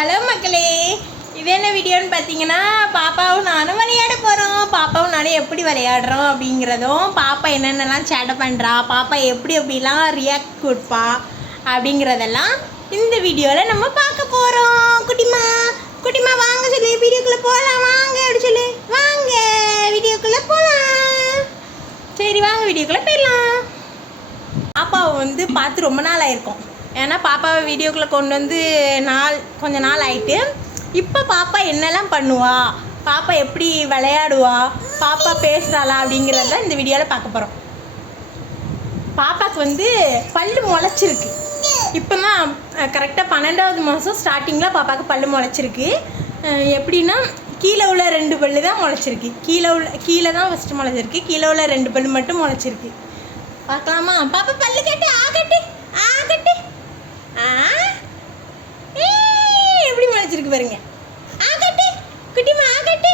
Hello மக்களே, இது என்ன வீடியோன்னு பார்த்தீங்கன்னா, பாப்பாவும் நானும் விளையாட போகிறோம். பாப்பாவும் நானும் எப்படி விளையாடுறோம் அப்படிங்கிறதும், பாப்பா என்னென்னலாம் சேட்டை பண்ணுறா, பாப்பா எப்படிலாம் ரியாக்ட் கொடுப்பா அப்படிங்கிறதெல்லாம் இந்த வீடியோவில் நம்ம பார்க்க போகிறோம். குட்டிமா குட்டிமா வாங்க சொல்லி வீடியோக்குள்ளே போகலாம், வாங்க அப்படி சொல்லி வாங்க வீடியோக்குள்ளே போகலாம். சரி வாங்க வீடியோக்குள்ளே போயிடலாம். பாப்பாவை பார்த்து ரொம்ப நாள் ஆயிருக்கும். ஏன்னா பாப்பாவை வீடியோக்குள்ளே கொண்டு வந்து கொஞ்ச நாள் ஆயிட்டு. இப்போ பாப்பா என்னெல்லாம் பண்ணுவா, பாப்பா எப்படி விளையாடுவா, பாப்பா பேசுகிறாளா அப்படிங்கிறத இந்த வீடியோவில் பார்க்க போகிறோம். பாப்பாவுக்கு பல்லு முளைச்சிருக்கு. இப்போ தான் கரெக்டாக 12வது மாதம் ஸ்டார்டிங்கில் பாப்பாவுக்கு பல்லு முளைச்சிருக்கு. எப்படின்னா கீழே உள்ள 2 பல்லு தான் முளைச்சிருக்கு. கீழே தான் ஃபஸ்ட்டு முளைச்சிருக்கு. கீழே உள்ள 2 பல்லு மட்டும் முளைச்சிருக்கு. பார்க்கலாமா? பாப்பா பல்லு கட்டு ஆகட்டு ஆகட்டு. எப்படி முளைச்சிருக்கு பாருங்க. ஆகட்டு குட்டிமா ஆகட்டு.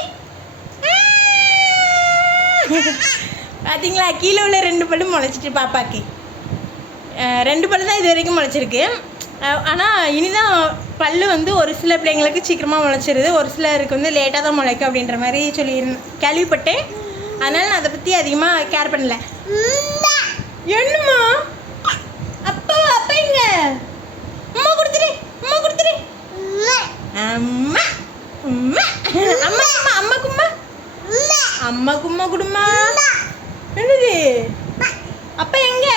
பார்த்தீங்களா, கீழே உள்ள 2 பல்லு முளைச்சிட்டு பாப்பாக்கு 2 பல்லு தான் இது வரைக்கும் முளைச்சிருக்கு. ஆனால் இனிதான் பல்லு ஒரு சில பிள்ளைங்களுக்கு சீக்கிரமாக முளைச்சிருது, ஒரு சிலருக்கு லேட்டாக தான் முளைக்கும் அப்படின்ற மாதிரி கேள்விப்பட்டேன். அதனால் நான் அதை பற்றி அதிகமாக கேர் பண்ணல. என்னம்மா அப்பா அப்பா எங்க? அம்மா கொடுத்துரு அம்மா கொடுத்துரு. அம்மா அம்மா அம்மா அம்மா கும்மா அம்மா கும்மா குடுமா. என்னது அப்பா எங்க?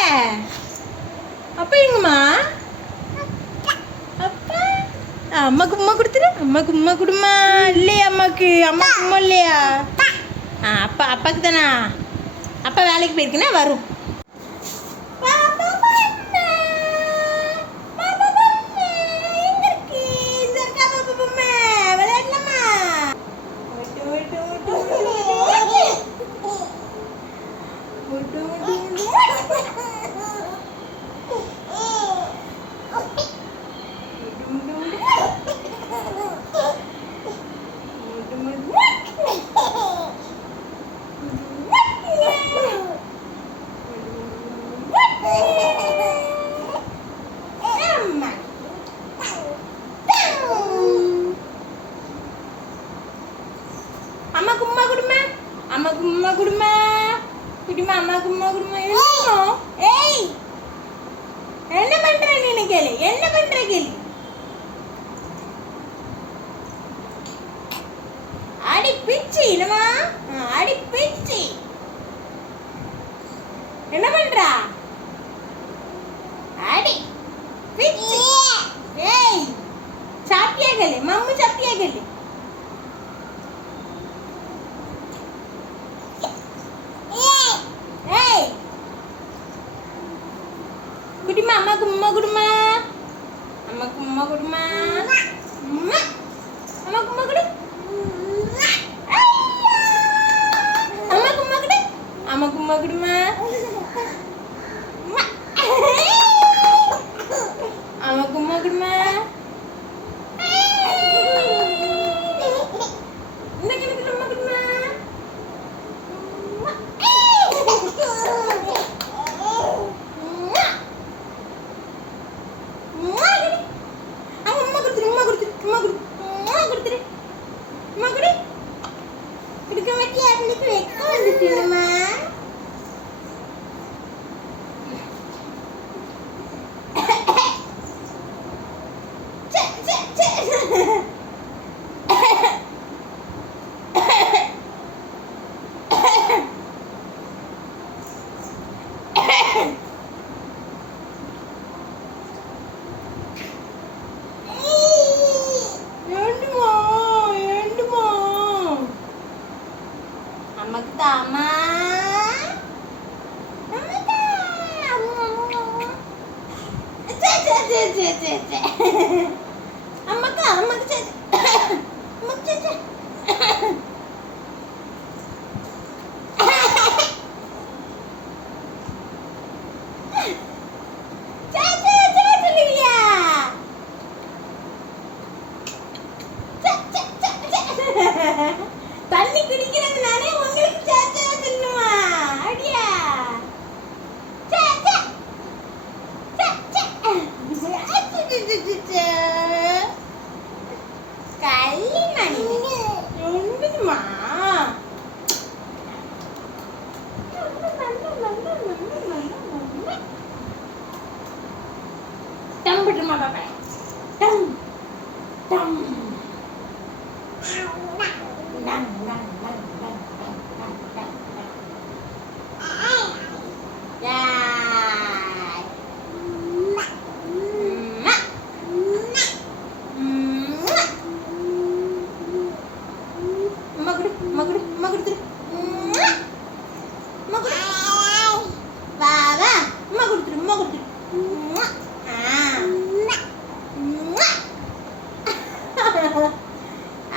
அப்பா எங்கம்மா? அப்பா அம்மா கும்மா கொடுத்துரு. அம்மா கும்மா குடுமா. இல்லையா அம்மாக்கு? அம்மா கும்மா இல்லையா? அப்பா அப்பாவுக்கு தானா? அப்பா வேலைக்கு போயிருக்குன்னா வரும். அம்மா கும்மா குடுமா. அம்மா கும்மா குடுமா. குட்டிமா அம்மா கும்மா குடுமா. ஏய் என்ன பண்ற நீ? கேளு என்ன பண்ற கேளு. அடி பிச்சி என்னமா? அடி பிச்சி என்ன பண்றா? அடி பிச்சி. ஏய் சாப்பிட்டியா கேளு. மம்மு சாப்பிட்டியா கேளு. குட்டிமா அம்மாக்கு உம்மா குடுமா. அம்மாக்கு உம்மா குடுமா. அம்மா அம்மாக்கு உம்மா குடு. அம்மாக்கு உம்மா குடு. அம்மாக்கு உம்மா குடுமா. அம்மாக்கு உம்மா குடுமா. இந்த கிணத்துல உம்மா குடுமா. அம்மாக்கா அம்மாக்கு தண்ணி குடிக்கிறது நானே உங்களுக்கு சேச்சா சொல்லுமா? அடியா டம்.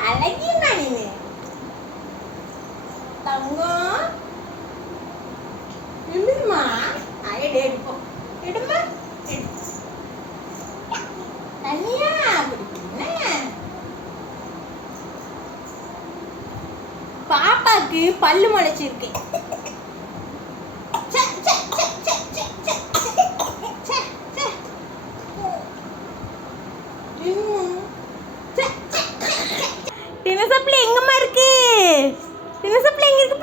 அழகியா நீ தங்கம் என்னமா அழகு எடுப்போம் எடுமா தனியா பாப்பாக்கு பல்லு முளைச்சிருக்கு டினோசப்ல எங்கம்மா இருக்கு டினோசப்ல எங்க இருக்கு